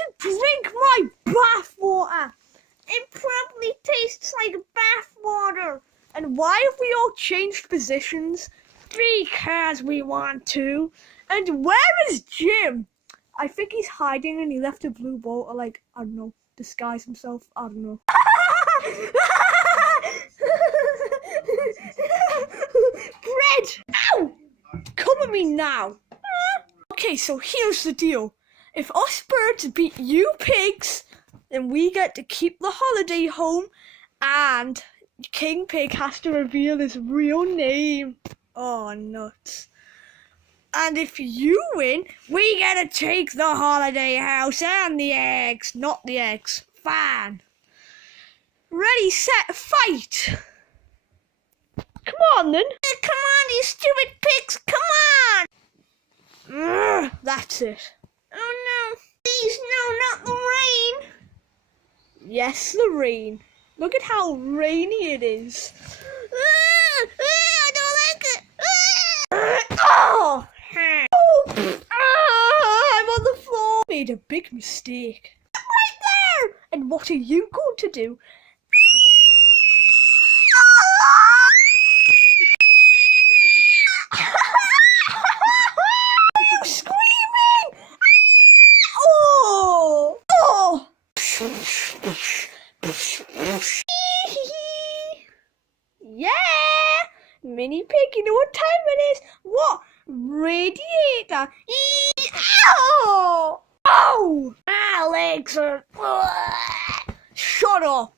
to drink my bath water. It probably tastes like bath water. And why have we all changed positions? Because we want to. And where is Jim? I think he's hiding and he left a blue ball to, like, I don't know, disguise himself. I don't know. Bread! Ow! Come at me now. Okay, so here's the deal. If us birds beat you pigs, then we get to keep the holiday home, and King Pig has to reveal his real name. Oh, nuts. And if you win, we get to take the holiday house and the eggs. Not the eggs. Fine. Ready, set, fight! Come on, then. Come on, you stupid pigs, come on! That's it. Oh, no. Please, no, not the rain. Yes, the rain. Look at how rainy it is. I don't like it. Oh! I'm on the floor. Made a big mistake. Right there! And what are you going to do? Are you screaming? Oh! Oh! Yeah! Mini Pig, you know what time it is? What? Radiator. Ow! Oh! My legs are... Shut up.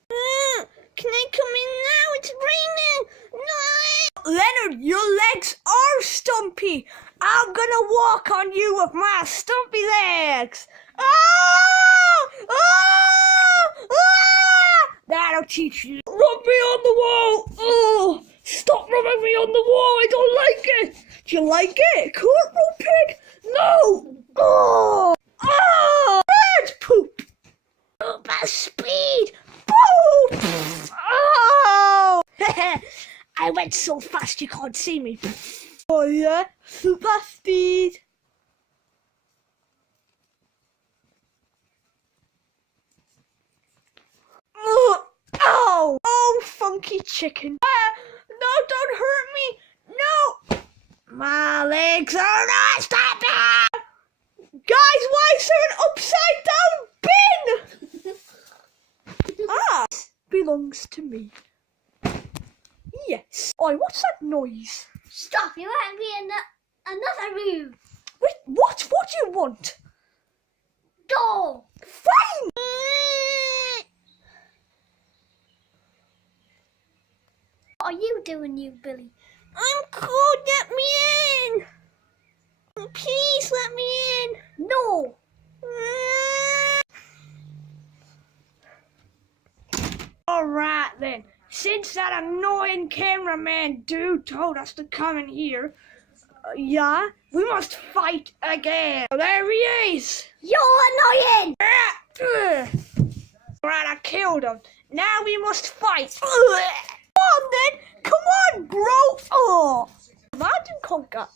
Can I come in now? It's raining. No. Leonard, your legs are stumpy. I'm gonna walk on you with my stumpy legs. Ah! Ah! Ah! That'll teach you. Rub me on the wall. Oh! Stop rubbing me on the wall. I don't like it. Do you like it? Corporal Pig? No. Oh! Oh! Bird poop. Super speed. Boom! Oh! I went so fast you can't see me. Oh yeah? Super speed. Oh! Oh! Oh, funky chicken. No, don't hurt me. No. My legs are not stopping. Guys, why is there an upside down bin? Ah, belongs to me. Yes. Oi, what's that noise? Stop, you won't be in another room. Wait, what? What do you want? Door. Fine. What are you doing, you Billy? I'm cold, let me in. Please let me in. No. Alright then, since that annoying cameraman dude told us to come in here, yeah, we must fight again. There he is. You're annoying. Right, I killed him. Now we must fight. Come on then, come on, bro. Oh, Command and Conquer.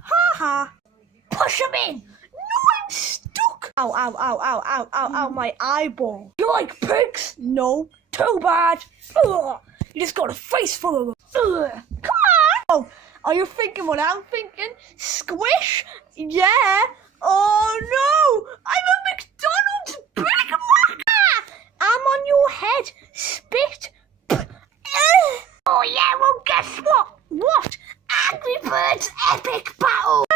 Ha ha. Push him in. No, I'm stuck. Ow, ow, ow, ow, ow, ow, ow, my eyeball. You like pigs? No. Too bad. You just got a face full of them. Come on. Oh, are you thinking what I'm thinking? Squish? Yeah. Oh no, I'm a McDonald's Big Mac. I'm on your head. Spit. Oh yeah, well guess what? What? Angry Birds Epic Battle.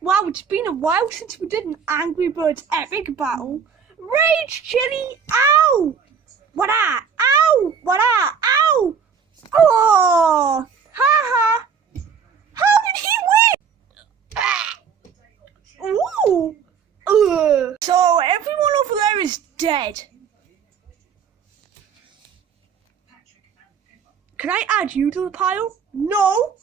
Wow, it's been a while since we did an Angry Birds Epic Battle. Rage Chili, ow! What ah? Ow! What ah? Ow! Oh! Ha ha! How did he win? Ooh! So everyone over there is dead. Can I add you to the pile? No!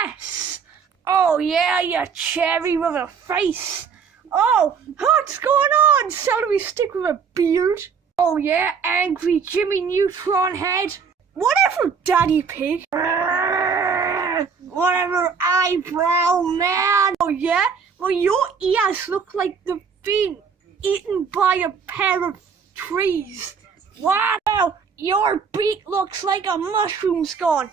Yes! Oh yeah, you cherry with a face! Oh, what's going on? Celery stick with a beard? Oh yeah, angry Jimmy Neutron head? Whatever, Daddy Pig! clever eyebrow man. Oh yeah? Well, your ears look like they've been eaten by a pair of trees. Wow, your beak looks like a mushroom's gone.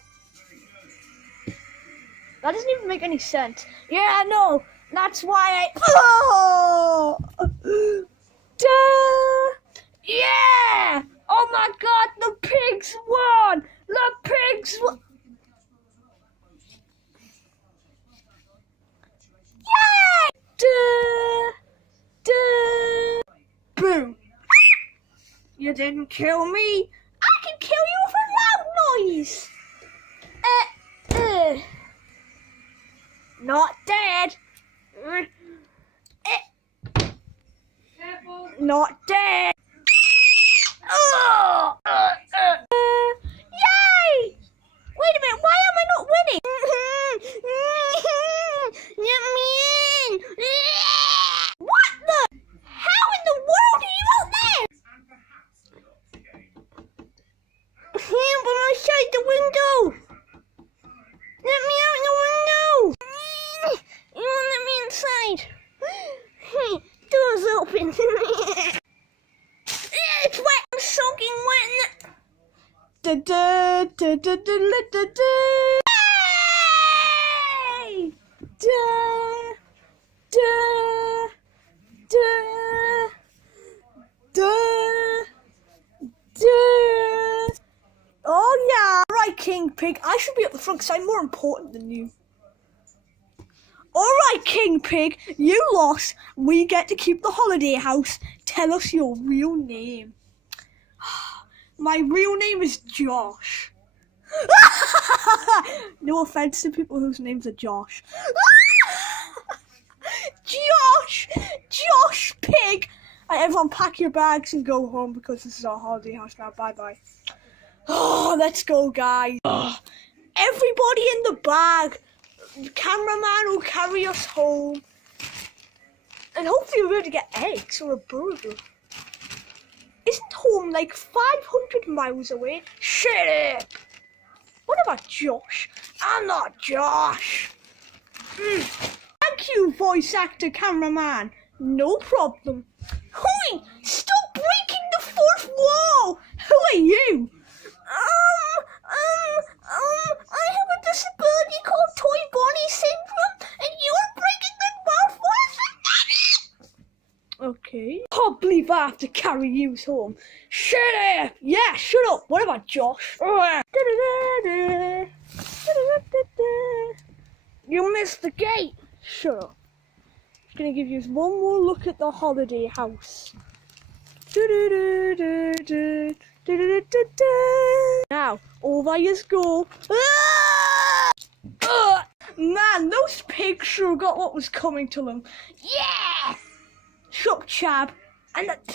That doesn't even make any sense. Yeah, no, that's why I... Oh! Duh! Yeah! Oh my god, the pigs won! The pigs won! Yay! Duh! Duh! Boom! You didn't kill me! I can kill you with a loud noise! Not dead! Not dead! Yay! Wait a minute, why am I not winning? Let me in! What the? How in the world are you out there? I'm outside the window! Let me out the window! You won't let me inside! Door's open! It's wet! I'm soaking wet! Da da da da da da da da! Yay! Da da da da da! Oh yeah! Right, King Pig, I should be at the front because I'm more important than you. Alright, King Pig, you lost. We get to keep the holiday house. Tell us your real name. My real name is Josh. No offense to people whose names are Josh. Josh Pig. Right, everyone pack your bags and go home because this is our holiday house now. Bye-bye. Oh, let's go, guys. Everybody in the bag. The cameraman will carry us home. And hopefully we're going to get eggs or a burger. Isn't home like 500 miles away? Shut up! What about Josh? I'm not Josh. Thank you, voice actor cameraman. No problem. Hoi! Stop breaking the fourth wall! Who are you? I have a disability called Toy Bonnie Syndrome, and you're breaking the fourth wall. Okay. Can't believe I have to carry you home. Shut up! Yeah, shut up. What about Josh? You missed the gate. Shut up. Just gonna give you one more look at the holiday house. Now, over you go. Man, those pigs sure got what was coming to them. Yeah! Shut up, chap. And that